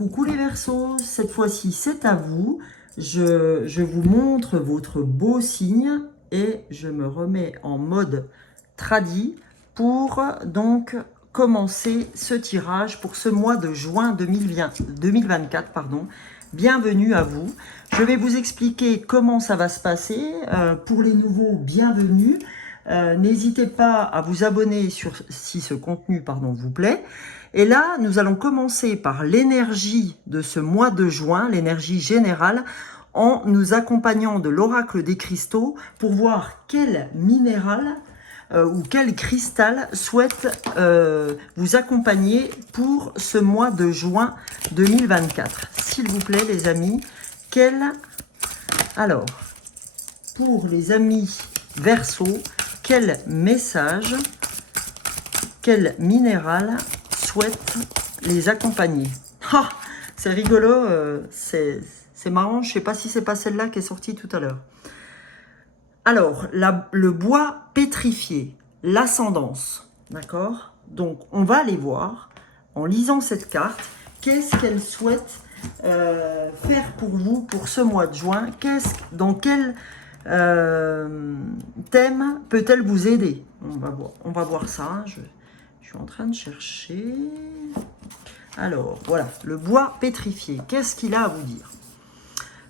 Coucou les Verseaux, cette fois-ci c'est à vous. Je vous montre votre beau signe et je me remets en mode tradi pour donc commencer ce tirage pour ce mois de juin 2024. Pardon. Bienvenue à vous. Je vais vous expliquer comment ça va se passer. Pour les nouveaux, bienvenue. N'hésitez pas à vous abonner si ce contenu vous plaît. Et là, nous allons commencer par l'énergie de ce mois de juin, l'énergie générale, en nous accompagnant de l'oracle des cristaux pour voir quel minéral ou quel cristal souhaite vous accompagner pour ce mois de juin 2024. S'il vous plaît, les amis, Alors, pour les amis Verseaux, quel message, quel minéral souhaite les accompagner? Ah, c'est rigolo, c'est marrant, je ne sais pas si c'est pas celle-là qui est sortie tout à l'heure. Alors, le bois pétrifié, l'ascendance, d'accord? Donc, on va aller voir, en lisant cette carte, qu'est-ce qu'elle souhaite faire pour vous pour ce mois de juin. Dans quel thème peut-elle vous aider? On va voir ça, hein. Je suis en train de chercher. Alors, voilà, le bois pétrifié. Qu'est-ce qu'il a à vous dire?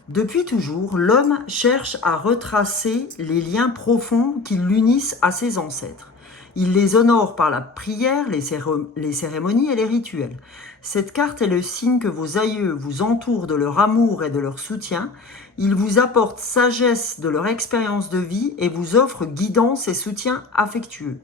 Depuis toujours, l'homme cherche à retracer les liens profonds qui l'unissent à ses ancêtres. Il les honore par la prière, les cérémonies et les rituels. Cette carte est le signe que vos aïeux vous entourent de leur amour et de leur soutien. Ils vous apportent sagesse de leur expérience de vie et vous offrent guidance et soutien affectueux.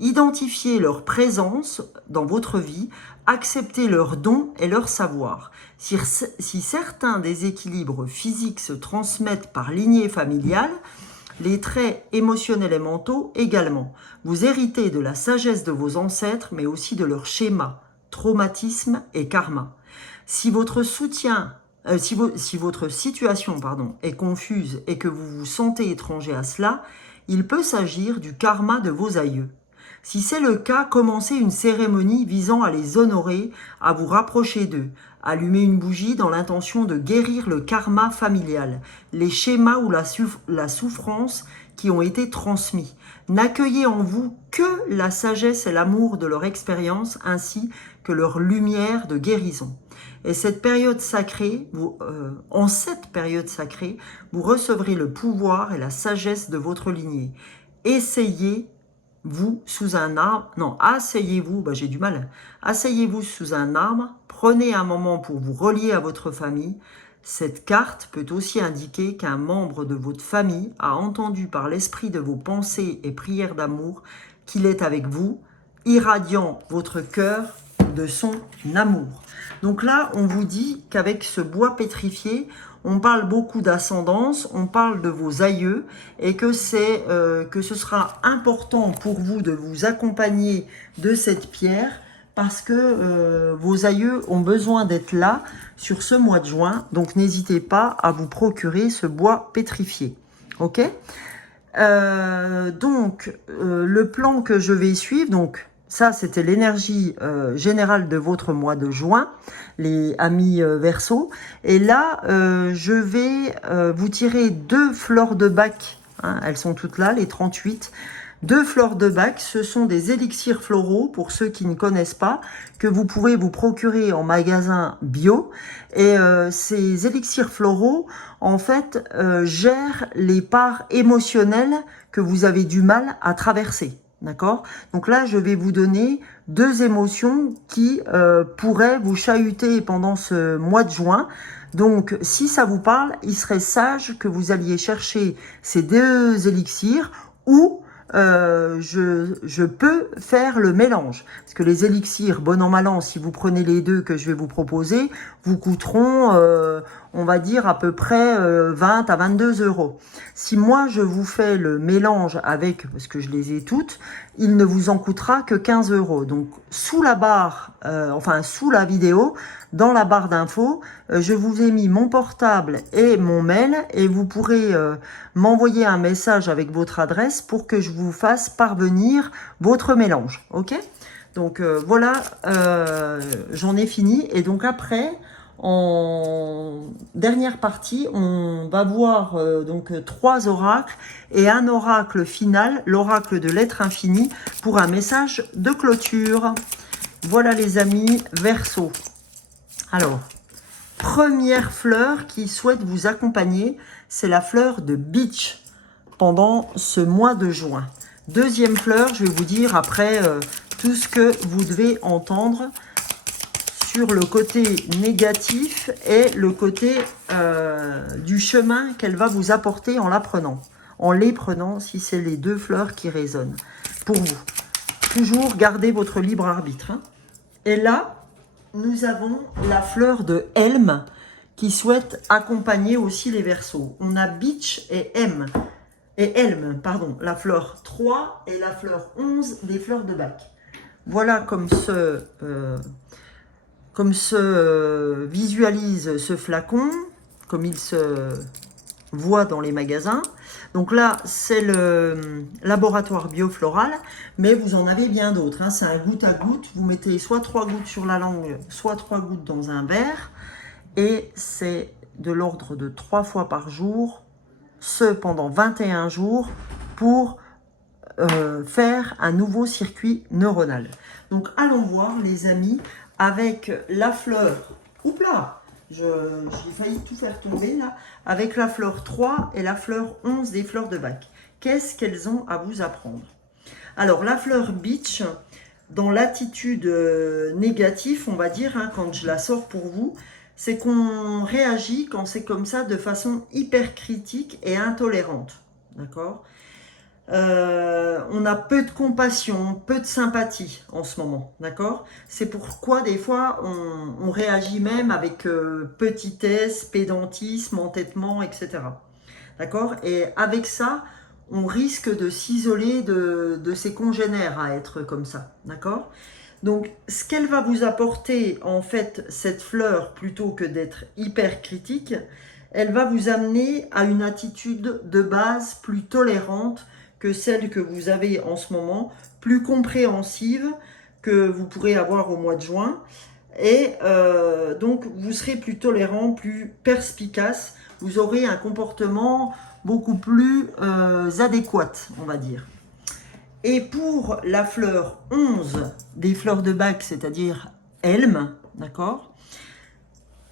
Identifiez leur présence dans votre vie, acceptez leurs dons et leur savoir. Si certains déséquilibres physiques se transmettent par lignée familiale, les traits émotionnels et mentaux également. Vous héritez de la sagesse de vos ancêtres, mais aussi de leurs schémas, traumatismes et karma. Si votre situation est confuse et que vous vous sentez étranger à cela, il peut s'agir du karma de vos aïeux. Si c'est le cas, commencez une cérémonie visant à les honorer, à vous rapprocher d'eux. Allumez une bougie dans l'intention de guérir le karma familial, les schémas ou la souffrance qui ont été transmis. N'accueillez en vous que la sagesse et l'amour de leur expérience ainsi que leur lumière de guérison. Et en cette période sacrée, vous recevrez le pouvoir et la sagesse de votre lignée. Asseyez-vous sous un arbre, asseyez-vous sous un arbre, prenez un moment pour vous relier à votre famille. Cette carte peut aussi indiquer qu'un membre de votre famille a entendu par l'esprit de vos pensées et prières d'amour qu'il est avec vous, irradiant votre cœur de son amour. Donc là, on vous dit qu'avec ce bois pétrifié, on parle beaucoup d'ascendance, on parle de vos aïeux et que ce sera important pour vous de vous accompagner de cette pierre parce que vos aïeux ont besoin d'être là sur ce mois de juin. Donc, n'hésitez pas à vous procurer ce bois pétrifié. Ok? Le plan que je vais suivre, donc, ça, c'était l'énergie générale de votre mois de juin, les amis Verseaux. Et là, je vais vous tirer 2 fleurs de bac. Hein, elles sont toutes là, les 38. 2 fleurs de bac, ce sont des élixirs floraux, pour ceux qui ne connaissent pas, que vous pouvez vous procurer en magasin bio. Et ces élixirs floraux, en fait, gèrent les parts émotionnelles que vous avez du mal à traverser. D'accord? Donc là, je vais vous donner 2 émotions qui pourraient vous chahuter pendant ce mois de juin. Donc, si ça vous parle, il serait sage que vous alliez chercher ces 2 élixirs ou je peux faire le mélange. Parce que les élixirs, bon an, mal an, si vous prenez les 2 que je vais vous proposer, vous coûteront, on va dire, à peu près 20 à 22 euros. Si moi, je vous fais le mélange avec, parce que je les ai toutes, il ne vous en coûtera que 15 euros. Donc, sous la barre, sous la vidéo, dans la barre d'infos, je vous ai mis mon portable et mon mail et vous pourrez m'envoyer un message avec votre adresse pour que je vous fasse parvenir votre mélange. Ok? Donc voilà, j'en ai fini. Et donc après, En dernière partie, on va voir donc 3 oracles et un oracle final, l'oracle de l'être infini, pour un message de clôture. Voilà les amis, Verseau. Alors, première fleur qui souhaite vous accompagner, c'est la fleur de Beach pendant ce mois de juin. Deuxième fleur, je vais vous dire après tout ce que vous devez entendre sur le côté négatif et le côté du chemin qu'elle va vous apporter en l'apprenant. En les prenant, si c'est les 2 fleurs qui résonnent pour vous. Toujours gardez votre libre arbitre. Hein. Et là, nous avons la fleur de Helm qui souhaite accompagner aussi les Verseaux. On a Beach et Helm, pardon, la fleur 3 et la fleur 11 des fleurs de bac. Voilà comme se visualise ce flacon, comme il se voit dans les magasins. Donc là, c'est le laboratoire biofloral, mais vous en avez bien d'autres. Hein. C'est un goutte à goutte. Vous mettez soit 3 gouttes sur la langue, soit 3 gouttes dans un verre. Et c'est de l'ordre de 3 fois par jour, ce pendant 21 jours, pour faire un nouveau circuit neuronal. Donc allons voir les amis avec la fleur, oups là, j'ai failli tout faire tomber là, avec la fleur 3 et la fleur 11 des fleurs de bac. Qu'est-ce qu'elles ont à vous apprendre? Alors la fleur Beach, dans l'attitude négative, on va dire, hein, quand je la sors pour vous, c'est qu'on réagit quand c'est comme ça de façon hyper critique et intolérante. D'accord? On a peu de compassion, peu de sympathie en ce moment, d'accord? C'est pourquoi des fois on réagit même avec petitesse, pédantisme, entêtement, etc. D'accord? Et avec ça, on risque de s'isoler de ses congénères à être comme ça, d'accord? Donc, ce qu'elle va vous apporter, en fait, cette fleur, plutôt que d'être hyper critique, elle va vous amener à une attitude de base plus tolérante que celle que vous avez en ce moment, plus compréhensive que vous pourrez avoir au mois de juin. Et donc, vous serez plus tolérant, plus perspicace. Vous aurez un comportement beaucoup plus adéquat, on va dire. Et pour la fleur 11 des fleurs de bac, c'est-à-dire Helm, d'accord,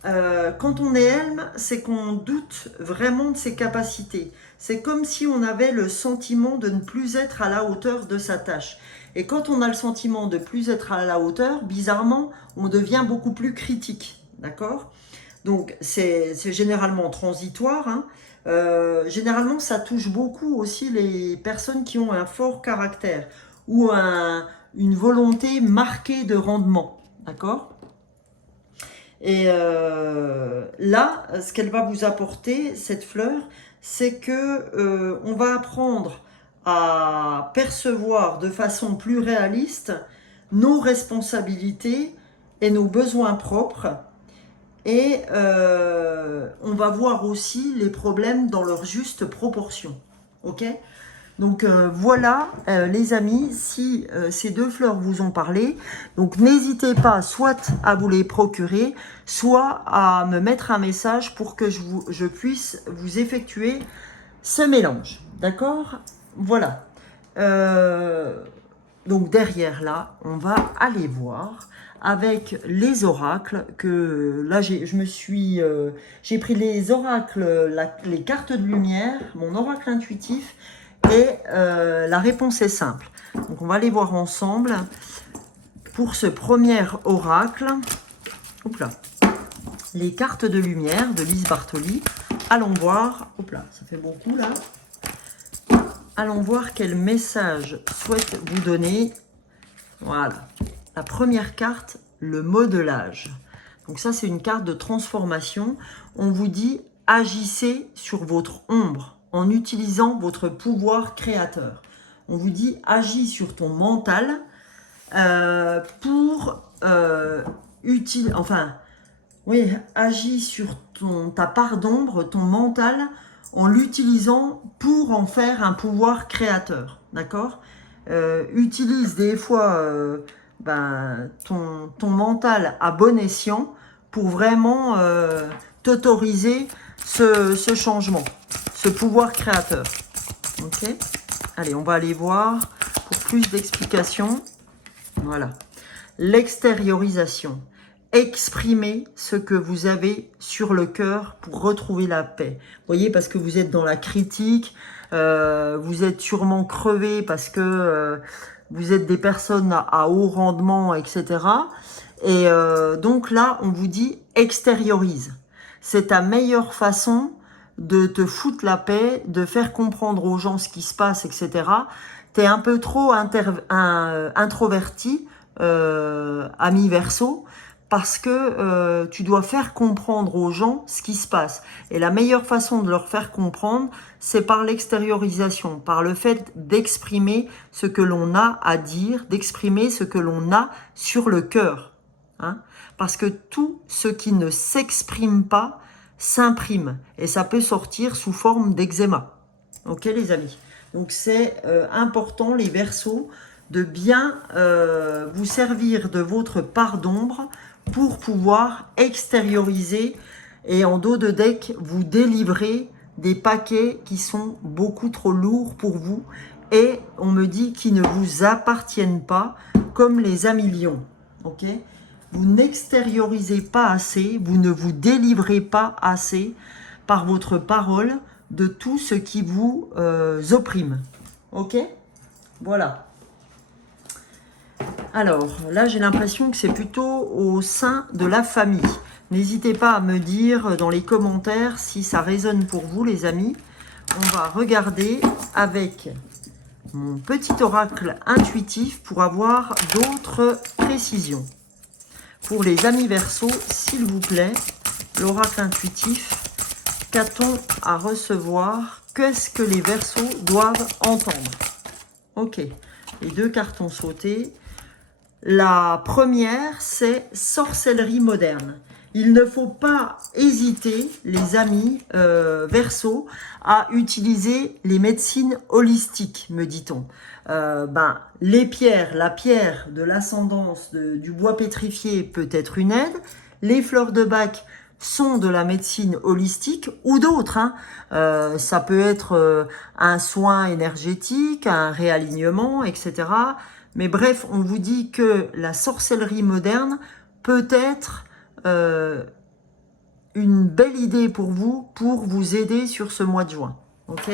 quand on est Helm, c'est qu'on doute vraiment de ses capacités. C'est comme si on avait le sentiment de ne plus être à la hauteur de sa tâche. Et quand on a le sentiment de ne plus être à la hauteur, bizarrement, on devient beaucoup plus critique. D'accord? Donc, c'est généralement transitoire. Hein. Généralement, ça touche beaucoup aussi les personnes qui ont un fort caractère ou une volonté marquée de rendement. D'accord? Et là, ce qu'elle va vous apporter, cette fleur, c'est que on va apprendre à percevoir de façon plus réaliste nos responsabilités et nos besoins propres. Et on va voir aussi les problèmes dans leur juste proportion. Ok? Donc voilà les amis, si ces 2 fleurs vous ont parlé, donc n'hésitez pas soit à vous les procurer, soit à me mettre un message pour que je puisse vous effectuer ce mélange. D'accord? Voilà. Donc derrière là, on va aller voir avec les oracles que là j'ai pris les oracles, les cartes de lumière, mon oracle intuitif. Et la réponse est simple. Donc, on va aller voir ensemble pour ce premier oracle. Hop là. Les cartes de lumière de Lise Bartoli. Allons voir. Hop là, ça fait beaucoup là. Allons voir quel message souhaite vous donner. Voilà. La première carte, le modelage. Donc ça, c'est une carte de transformation. On vous dit, agissez sur votre ombre en utilisant votre pouvoir créateur. On vous dit, agis sur ton mental pour agis sur ta part d'ombre, ton mental, en l'utilisant pour en faire un pouvoir créateur. D'accord? Utilise des fois ton mental à bon escient pour vraiment t'autoriser ce changement, ce pouvoir créateur. Ok? Allez, on va aller voir pour plus d'explications. Voilà. L'extériorisation. Exprimez ce que vous avez sur le cœur pour retrouver la paix. Vous voyez, parce que vous êtes dans la critique, vous êtes sûrement crevé parce que vous êtes des personnes à haut rendement, etc. Et donc là, on vous dit extériorise. C'est ta meilleure façon de te foutre la paix, de faire comprendre aux gens ce qui se passe, etc. Tu es un peu trop introverti, ami Verseau, parce que tu dois faire comprendre aux gens ce qui se passe. Et la meilleure façon de leur faire comprendre, c'est par l'extériorisation, par le fait d'exprimer ce que l'on a à dire, d'exprimer ce que l'on a sur le cœur. Hein? Parce que tout ce qui ne s'exprime pas s'imprime. Et ça peut sortir sous forme d'eczéma. Ok les amis? Donc c'est important les Verseaux de bien vous servir de votre part d'ombre pour pouvoir extérioriser et en dos de deck vous délivrer des paquets qui sont beaucoup trop lourds pour vous et on me dit qui ne vous appartiennent pas comme les amis lions. Ok? Vous n'extériorisez pas assez, vous ne vous délivrez pas assez par votre parole de tout ce qui vous opprime. Ok? Voilà. Alors, là, j'ai l'impression que c'est plutôt au sein de la famille. N'hésitez pas à me dire dans les commentaires si ça résonne pour vous, les amis. On va regarder avec mon petit oracle intuitif pour avoir d'autres précisions. Pour les amis Verseaux, s'il vous plaît, l'oracle intuitif, qu'a-t-on à recevoir? Qu'est-ce que les Verseaux doivent entendre? Ok, les deux cartes ont sauté. La première, c'est sorcellerie moderne. Il ne faut pas hésiter, les amis Verseaux, à utiliser les médecines holistiques, me dit-on. Les pierres, la pierre de l'ascendance du bois pétrifié peut être une aide. Les fleurs de bac sont de la médecine holistique ou d'autres. Hein. Ça peut être un soin énergétique, un réalignement, etc. Mais bref, on vous dit que la sorcellerie moderne peut être une belle idée pour vous aider sur ce mois de juin. Ok?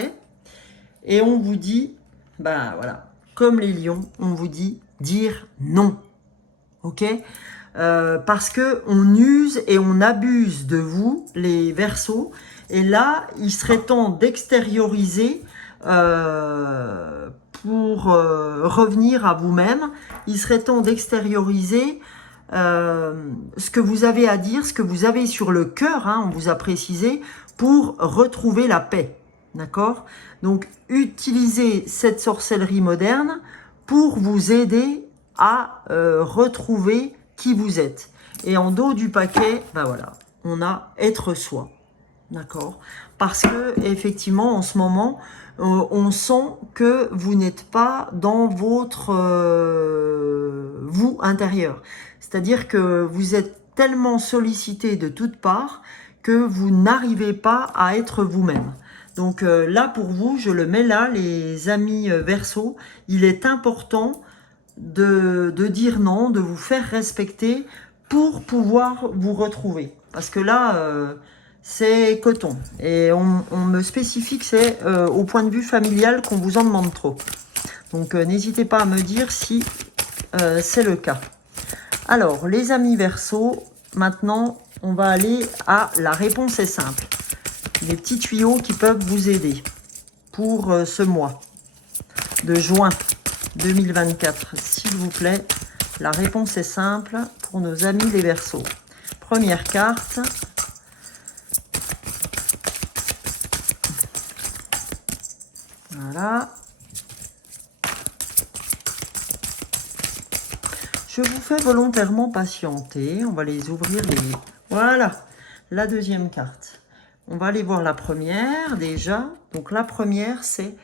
Et on vous dit, voilà, comme les lions, on vous dit dire non. Ok? Parce que on use et on abuse de vous, les Verseaux. Et là, il serait temps d'extérioriser pour revenir à vous-même. Il serait temps d'extérioriser ce que vous avez à dire, ce que vous avez sur le cœur, hein, on vous a précisé, pour retrouver la paix. D'accord? Donc, utilisez cette sorcellerie moderne pour vous aider à retrouver qui vous êtes. Et en dos du paquet, voilà, on a être soi. D'accord? Parce que effectivement, en ce moment, on sent que vous n'êtes pas dans votre vous intérieur. C'est-à-dire que vous êtes tellement sollicité de toutes parts que vous n'arrivez pas à être vous-même. Donc là, pour vous, je le mets là, les amis Verseaux, il est important de dire non, de vous faire respecter pour pouvoir vous retrouver. Parce que là, c'est coton. Et on me spécifie que c'est au point de vue familial qu'on vous en demande trop. Donc n'hésitez pas à me dire si c'est le cas. Alors, les amis Verseaux, maintenant, on va aller à la réponse est simple. Les petits tuyaux qui peuvent vous aider pour ce mois de juin 2024. S'il vous plaît, la réponse est simple pour nos amis les Verseaux. Première carte. Voilà. Je vous fais volontairement patienter. On va les ouvrir. Voilà, la deuxième carte. On va aller voir la première déjà. Donc la première, c'est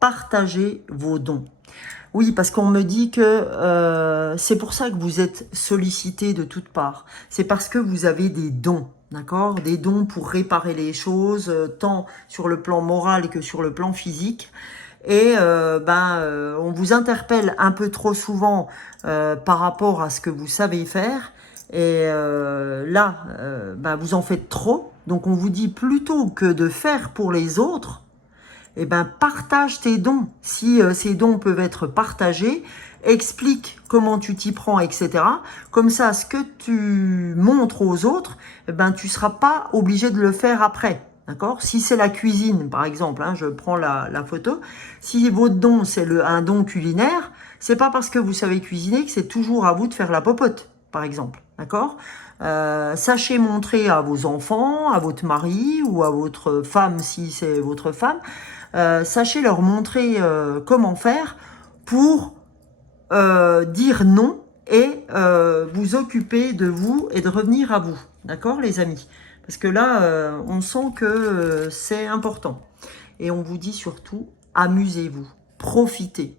partager vos dons. Oui, parce qu'on me dit que c'est pour ça que vous êtes sollicité de toutes parts. C'est parce que vous avez des dons, d'accord? Des dons pour réparer les choses, tant sur le plan moral que sur le plan physique. Et on vous interpelle un peu trop souvent par rapport à ce que vous savez faire. Et vous en faites trop. Donc on vous dit plutôt que de faire pour les autres, eh ben, partage tes dons. Si ces dons peuvent être partagés, explique comment tu t'y prends, etc. Comme ça, ce que tu montres aux autres, eh ben, tu ne seras pas obligé de le faire après. D'accord? Si c'est la cuisine, par exemple, hein, je prends la photo. Si votre don, c'est un don culinaire, c'est pas parce que vous savez cuisiner que c'est toujours à vous de faire la popote, par exemple. D'accord? Sachez montrer à vos enfants, à votre mari ou à votre femme, si c'est votre femme, sachez leur montrer comment faire pour dire non et vous occuper de vous et de revenir à vous. D'accord, les amis? Parce que là, on sent que c'est important. Et on vous dit surtout, amusez-vous, profitez.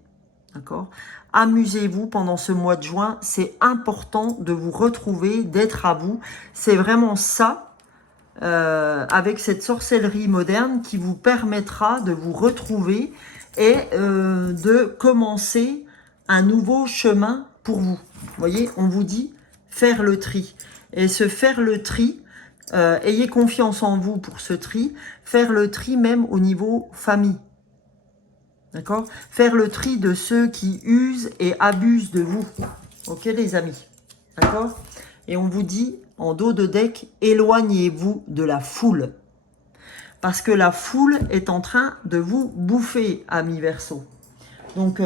D'accord? Amusez-vous pendant ce mois de juin. C'est important de vous retrouver, d'être à vous. C'est vraiment ça, avec cette sorcellerie moderne qui vous permettra de vous retrouver et de commencer un nouveau chemin pour vous. Vous voyez, on vous dit faire le tri. Et se faire le tri, ayez confiance en vous pour ce tri, faire le tri même au niveau famille. D'accord? Faire le tri de ceux qui usent et abusent de vous. Ok, les amis? D'accord? Et on vous dit, en dos de deck, éloignez-vous de la foule. Parce que la foule est en train de vous bouffer, amis Verseau. Donc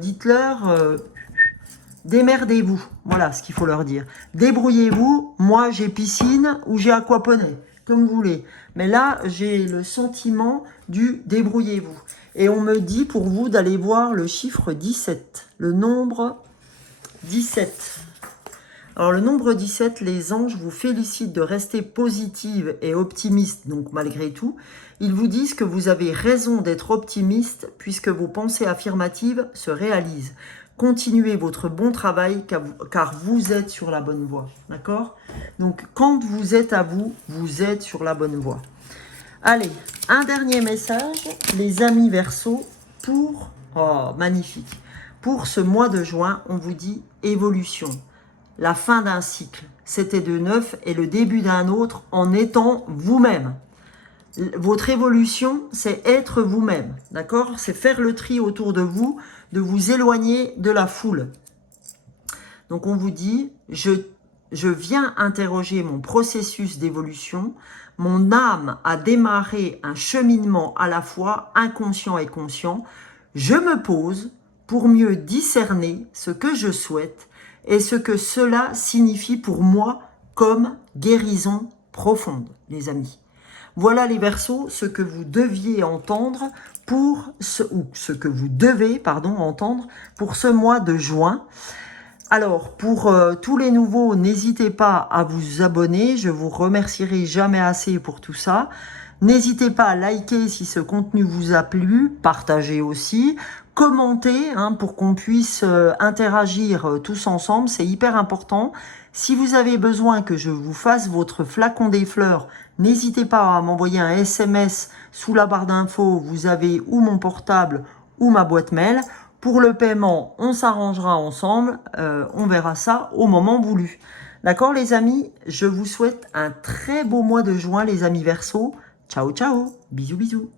dites-leur, démerdez-vous. Voilà ce qu'il faut leur dire. Débrouillez-vous. Moi, j'ai piscine ou j'ai aquaponie, comme vous voulez. Mais là, j'ai le sentiment du débrouillez-vous. Et on me dit pour vous d'aller voir le chiffre 17, le nombre 17. Alors le nombre 17, les anges vous félicitent de rester positive et optimiste, donc malgré tout. Ils vous disent que vous avez raison d'être optimiste puisque vos pensées affirmatives se réalisent. Continuez votre bon travail car vous êtes sur la bonne voie. D'accord? Donc quand vous êtes à vous, vous êtes sur la bonne voie. Allez, un dernier message, les amis Verseau, pour... Oh, magnifique. Pour ce mois de juin, on vous dit évolution. La fin d'un cycle, c'était de neuf et le début d'un autre en étant vous-même. Votre évolution, c'est être vous-même, d'accord? C'est faire le tri autour de vous éloigner de la foule. Donc on vous dit, je viens interroger mon processus d'évolution. Mon âme a démarré un cheminement à la fois inconscient et conscient. Je me pose pour mieux discerner ce que je souhaite et ce que cela signifie pour moi comme guérison profonde, les amis. Voilà les Verseaux, ce que vous deviez entendre ce que vous devez, entendre pour ce mois de juin. Alors, pour tous les nouveaux, n'hésitez pas à vous abonner. Je vous remercierai jamais assez pour tout ça. N'hésitez pas à liker si ce contenu vous a plu, partagez aussi, commentez pour qu'on puisse interagir tous ensemble, c'est hyper important. Si vous avez besoin que je vous fasse votre flacon des fleurs, n'hésitez pas à m'envoyer un SMS sous la barre d'infos, vous avez ou mon portable ou ma boîte mail. Pour le paiement, on s'arrangera ensemble, on verra ça au moment voulu. D'accord les amis? Je vous souhaite un très beau mois de juin les amis Verseau. Ciao ciao, bisous bisous.